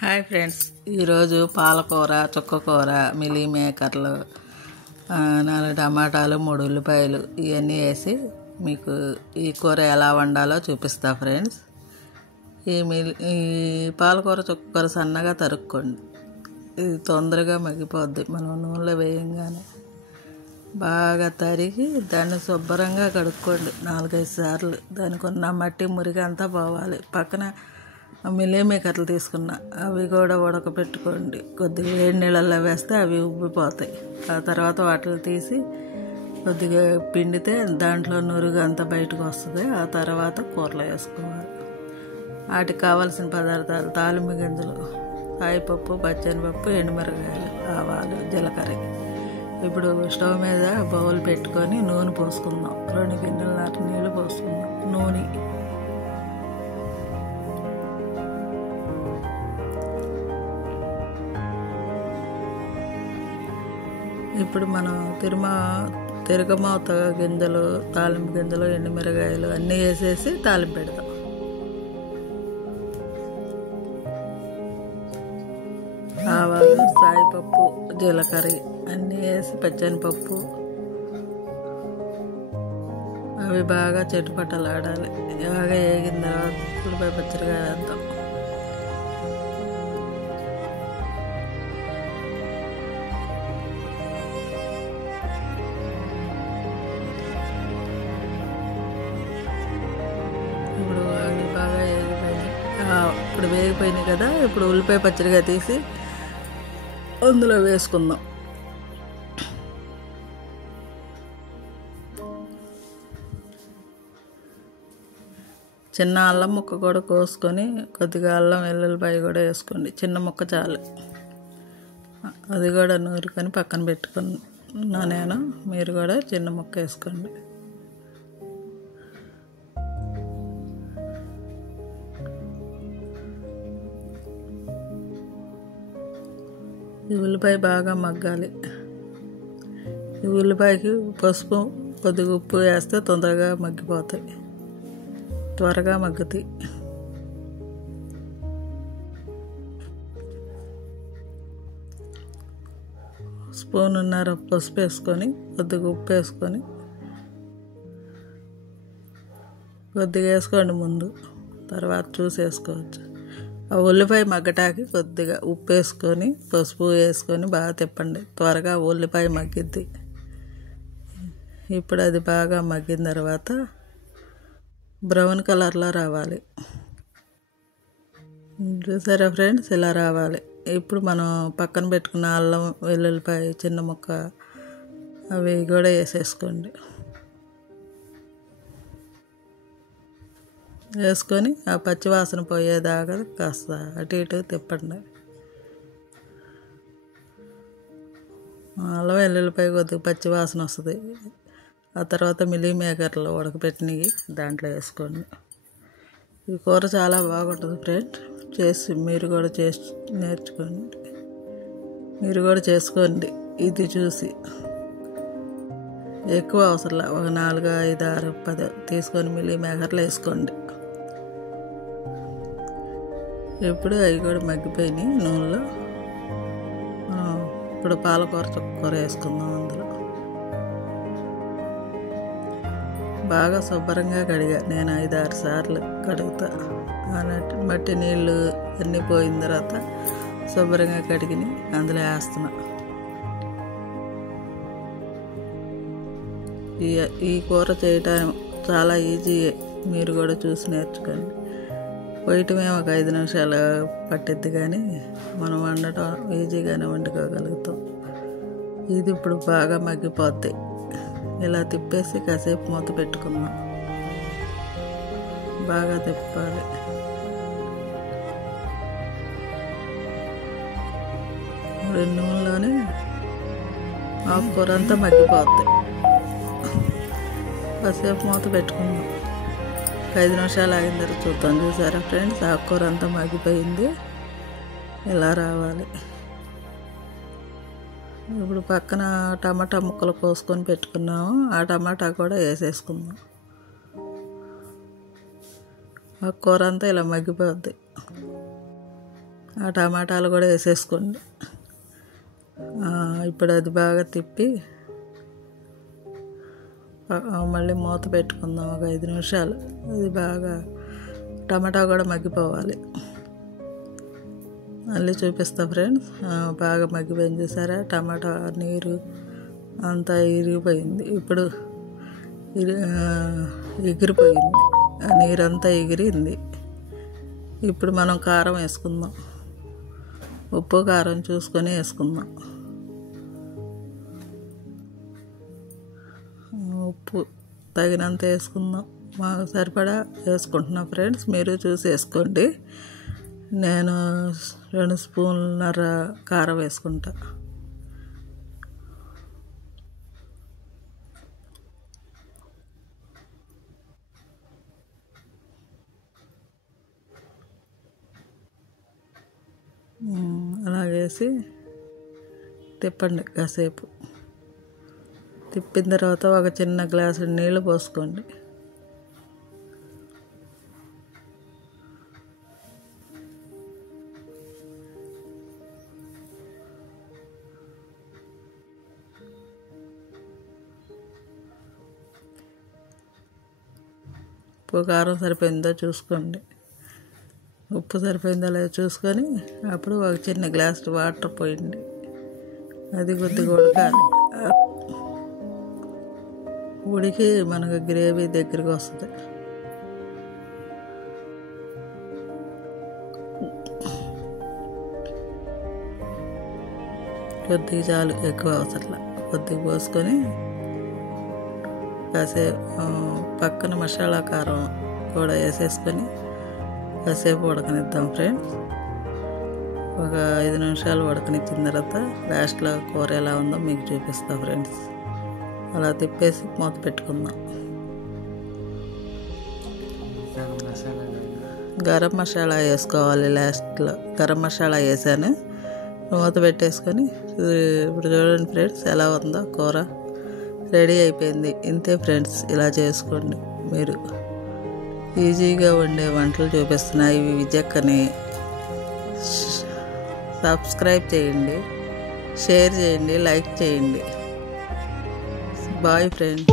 Hi friends, ఈరోజు పాలకూర, చుక్కకూర, మిలీ మేకర్లు, 4 టమాటాలు, 3 ఉల్లిపాయలు ఇవన్నీ వేసి మీకు ఈ కూర ఎలా వండాలో చూపిస్తా ఫ్రెండ్స్. ఈ పాలకూర, చుక్కకూర సన్నగా తరుక్కోండి. ఇది తొందరగా మగ్గిపోద్ది. మనం నూనెలో వేయంగానే బాగా తరిగి దాన్ని శుభ్రంగా కడుక్కోండి 4-5 సార్లు. దానికి ఉన్న మట్టి మురిగి అంతా పోవాలి. పక్కన మిలీ మేకర్లు తీసుకున్నా, అవి కూడా ఉడకపెట్టుకోండి. కొద్దిగా వేడి నీళ్ళల్లో వేస్తే అవి ఉబ్బిపోతాయి. ఆ తర్వాత వాటిని తీసి కొద్దిగా పిండితే దాంట్లో నురుగు అంతా బయటకు వస్తుంది. ఆ తర్వాత కూరలో వేసుకోవాలి. వాటికి కావాల్సిన పదార్థాలు: తాలింపు గింజలు, కాయపప్పు, పచ్చెనపప్పు, ఎండుమిరపకాయలు, ఆవాలు, జీలకర్ర. ఇప్పుడు స్టవ్ మీద బౌల్ పెట్టుకొని నూనె పోసుకుందాం. 2 గిన్నెలన్నర నీళ్ళు పోసుకుందాం. నూనె ఇప్పుడు మనం తిరగమాత గింజలు, తాలింపు గింజలు, ఎండుమిరకాయలు అన్నీ వేసేసి తాలింపు పెడతాం. ఆవాలు, సాయిపప్పు, జీలకర్ర అన్నీ వేసి పచ్చెనపప్పు అవి బాగా చెట్టుపట్టలాడాలి. బాగా వేగిన తర్వాత ఉల్లిపాయ పచ్చడిగా వేద్దాం. ఇప్పుడు అవి బాగా వేగిపోయినాయి కదా. ఇప్పుడు ఉల్లిపాయ పచ్చడిగా తీసి అందులో వేసుకుందాం. చిన్న అల్లం ముక్క కూడా కోసుకొని కొద్దిగా అల్లం వెల్లుల్లిపాయ కూడా వేసుకోండి. చిన్న ముక్క చాలు. అది కూడా నూరుకొని పక్కన పెట్టుకున్నా నేను. మీరు కూడా చిన్న ముక్క వేసుకోండి. ఈ ఉల్లిపాయ బాగా మగ్గాలి. ఈ ఉల్లిపాయకి పసుపు, కొద్దిగా ఉప్పు వేస్తే తొందరగా మగ్గిపోతాయి, త్వరగా మగ్గుతాయి. స్పూనున్నర పసుపు వేసుకొని కొద్దిగా ఉప్పు వేసుకొని కొద్దిగా వేసుకోండి ముందు, తర్వాత చూసి వేసుకోవచ్చు. ఆ ఉల్లిపాయ మగ్గటానికి కొద్దిగా ఉప్పు వేసుకొని పసుపు వేసుకొని బాగా తిప్పండి. త్వరగా ఉల్లిపాయ మగ్గిద్ది. ఇప్పుడు అది బాగా మగ్గిన తర్వాత బ్రౌన్ కలర్లో రావాలి. చూసారా ఫ్రెండ్స్, ఇలా రావాలి. ఇప్పుడు మనం పక్కన పెట్టుకున్న అల్లం వెల్లుల్లిపాయ చిన్న ముక్క అవి కూడా వేసేసుకోండి. వేసుకొని ఆ పచ్చివాసన పోయేదాకా కాస్త అటు ఇటు తిప్పండి. అల్లం వెల్లుల్లిపాయ కొద్దిగా పచ్చివాసన వస్తుంది. ఆ తర్వాత మిలీ మేకర్లు ఉడకపెట్టినవి దాంట్లో వేసుకోండి. ఈ కూర చాలా బాగుంటుంది ఫ్రెండ్. మీరు కూడా నేర్చుకోండి. మీరు కూడా చేసుకోండి. ఇది చూసి ఎక్కువ అవసరం, ఒక 4, 5, 6, 10 తీసుకొని మిలీ మేకర్లు వేసుకోండి. ఇప్పుడు అవి కూడా మగ్గిపోయినాయి నూనెలో. ఇప్పుడు పాలకూర, చుక్కకూర వేసుకుందాం. అందులో బాగా శుభ్రంగా కడిగా. నేను 5-6 సార్లు కడుగుతా. మట్టి నీళ్ళు అన్నీ పోయిన తర్వాత శుభ్రంగా కడిగి అందులో వేస్తున్నా. ఈ కూర చేయటం చాలా ఈజీ. మీరు కూడా చూసి నేర్చుకోండి. పోయటమే ఒక 5 నిమిషాలు పట్టిద్ది, కానీ మనం వండటం ఈజీగానే వండుకోగలుగుతాం. ఇది ఇప్పుడు బాగా మగ్గిపోద్ది. ఇలా తిప్పేసి కాసేపు మూత పెట్టుకుందాం. బాగా తిప్పాలి. నూనెలోనే ఆకుకూర అంతా మగ్గిపోద్ది. కాసేపు మూత పెట్టుకుందాం. 5 నిమిషాలు ఆగిన తర్వాత చూద్దాం. చూసారా ఫ్రెండ్స్, ఆకుకూర అంతా మగ్గిపోయింది. ఇలా రావాలి. ఇప్పుడు పక్కన టమాటా ముక్కలు కోసుకొని పెట్టుకున్నాము. ఆ టమాటా కూడా వేసేసుకుందాం. ఆ కూర అంతా ఇలా మగ్గిపోద్ది. ఆ టమాటాలు కూడా వేసేసుకోండి. ఇప్పుడు అది బాగా తిప్పి మళ్ళీ మూత పెట్టుకుందాం ఒక 5 నిమిషాలు. అది బాగా టమాటా కూడా మగ్గిపోవాలి. మళ్ళీ చూపిస్తా ఫ్రెండ్స్. బాగా మగ్గిపోయింది చూసారా, టమాటా నీరు అంతా ఇరిగిపోయింది. ఇప్పుడు ఎగిరిపోయింది, ఆ నీరంతా ఎగిరింది. ఇప్పుడు మనం కారం వేసుకుందాం. ఉప్పు కారం చూసుకొని వేసుకుందాం. ఉప్పు తగినంత వేసుకుందాం. మాకు సరిపడా వేసుకుంటున్నా ఫ్రెండ్స్, మీరు చూసి వేసుకోండి. నేను 2 స్పూన్లన్నర కారం వేసుకుంటా. అలాగేసి తిప్పండి కాసేపు. తిప్పిన తర్వాత ఒక చిన్న గ్లాసు నీళ్ళు పోసుకోండి. ఉప్పు కారం సరిపోయిందో చూసుకోండి. ఉప్పు సరిపోయిందో లేదో చూసుకొని అప్పుడు ఒక చిన్న గ్లాసు వాటర్ పోయండి. అది కొద్దిగా ఉడకాలి. ఉడికి మనకు గ్రేవీ దగ్గరికి వస్తుంది. కొద్దిగా చాలు, ఎక్కువ అవసరం. కొద్దిగా పోసుకొని కాసేపు పక్కన మసాలా కారం కూడా వేసేసుకొని కాసేపు ఉడకనిద్దాం ఫ్రెండ్స్. ఒక 5 నిమిషాలు ఉడకనిచ్చిన తర్వాత లాస్ట్లో కూర ఎలా ఉందో మీకు చూపిస్తా ఫ్రెండ్స్. అలా తిప్పేసి మూత పెట్టుకుందాం. గరం మసాలా వేసుకోవాలి లాస్ట్లో. గరం మసాలా వేసాను, మూత పెట్టేసుకొని ఇప్పుడు చూడండి ఫ్రెండ్స్ ఎలా ఉందో కూర. రెడీ అయిపోయింది. ఇంతే ఫ్రెండ్స్, ఇలా చేసుకోండి. మీరు ఈజీగా ఉండే వంటలు చూపిస్తున్నాయి విజయక్కని. సబ్స్క్రైబ్ చేయండి, షేర్ చేయండి, లైక్ చేయండి. Bye friends.